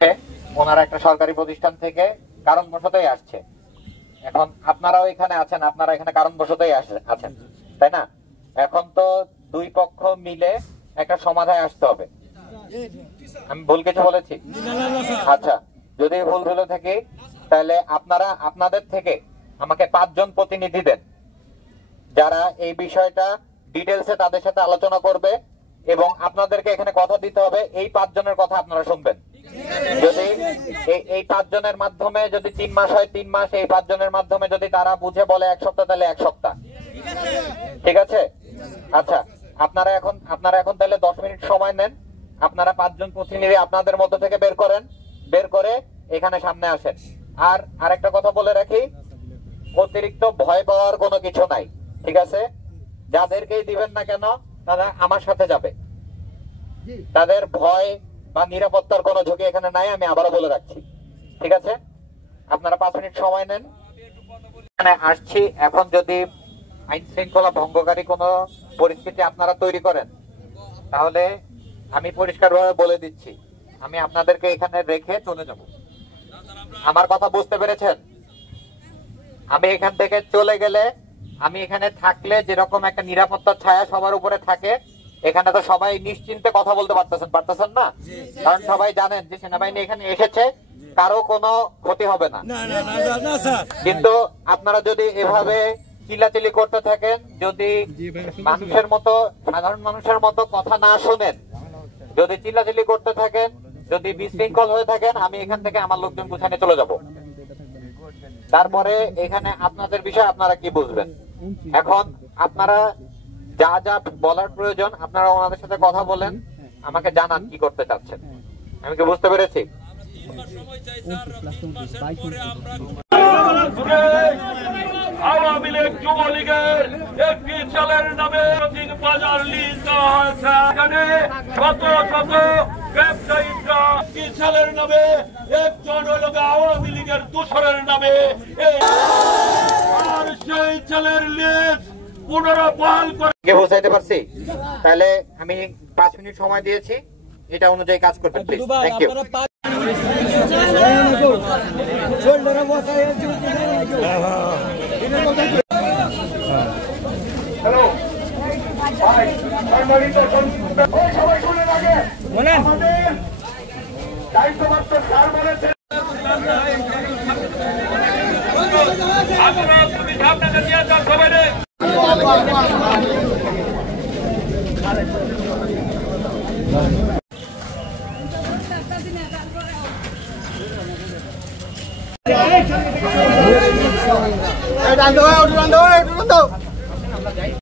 ওনারা একটা সরকারি প্রতিষ্ঠান থেকে কারণবশতই আসছে। এখন আপনারাও এখানে আছেন, আপনারা এখানে কারণবশতই আছেন, তাই না? এখন তো দুই পক্ষ মিলে একটা সমাধানে আসতে হবে। আমি ভুল কিছু বলেছি? আচ্ছা, যদি ভুল বলে থাকি তাহলে আপনারা আপনাদের থেকে আমাকে 5 জন প্রতিনিধি দেন, যারা এই বিষয়টা ডিটেলসে তাদের সাথে আলোচনা করবে, এবং আপনাদেরকে এখানে কথা দিতে হবে এই 5 জনের কথা আপনারা শুনবেন। যদি এই 5 জনের মাধ্যমে যদি 3 মাস হয় 3 মাস, এই 5 জনের মাধ্যমে যদি তারা বুঝে বলে 1 সপ্তাহ, তাহলে 1 সপ্তাহ। ঠিক আছে? আচ্ছা, আপনারা এখন তাহলে 10 মিনিট সময় নেন। আপনারা 5 জন প্রতিনিধি আপনাদের মধ্য থেকে বের করেন, বের করে এখানে সামনে আসেন। আর আরেকটা কথা বলে রাখি, অতিরিক্ত ভয় পাওয়ার কোনো কিছু নাই, ঠিক আছে? যাদেরকেই দিবেন না কেন তারা আমার সাথে যাবে, তাদের ভয় বা নিরাপত্তার কোনো ঝুঁকি এখানে নাই, আমি আবারও বলে রাখছি, ঠিক আছে? আপনারা 5 মিনিট সময় নেন। এখানে আসছি, এখন যদি আইন শৃঙ্খলা ভঙ্গকারী কোনো পরিস্থিতি আপনারা তৈরি করেন, তাহলে আমি পরিষ্কারভাবে বলে দিচ্ছি, আমি আপনাদেরকে এখানে রেখে চলে যাব। আমার কথা বুঝতে পেরেছেন? আমি এখান থেকে চলে গেলে, আমি এখানে থাকলে যেরকম একটা নিরাপত্তার ছায়া সবার উপরে থাকে, এখানে তো সবাই নিশ্চিন্তে কথা বলতে পারতেছেন না, কারণ সবাই জানেন যে সেনাবাহিনী এখানে এসেছে, কারো কোনো ক্ষতি হবে না। কিন্তু আপনারা যদি এভাবে চিল্লাচিল্লি করতে থাকেন, যদি মানুষের মতো, সাধারণ মানুষের মতো কথা না শুনেন, যদি চিল্লাচিল্লি করতে থাকেন, যদি বিশৃঙ্খল হয়ে থাকেন, আমি এখান থেকে আমার লোকজন গুছানে চলে যাব। তারপরে এখানে আপনাদের বিষয় আপনারা কি বুঝবেন। এখন আপনারা যা যা বলার প্রয়োজন আপনারা ওনাদের সাথে কথা বলেন, আমাকে জানান কি করতে চাচ্ছেন। আমি কি বুঝতে পেরেছি? আওয়ামী লীগ যুবলীগের একটি ছেলের নামে বাজার লিজ দেওয়া হয়েছে। এখানে শত শত ব্যবসায়ীরা একটি ছেলের নামে, একজন হল আওয়ামী লীগের দূষণের নামে, আর সেই ছেলের লিজ পুনর্বহাল করে বুঝাইতে পারছি? তাহলে আমি 5 মিনিট সময় দিয়েছি, এটা অনুযায়ী কাজ করবেন প্লিজ। Thank you. হ্যালো ভাই, সম্মানিত সবাই শুনে লাগে আমাদের দায়িত্বপ্রাপ্ত স্যার বলেছেন, আপনারা সুবিধা আপনাদের দিয়ে যান সবাই। Đàn đôi, đàn đôi.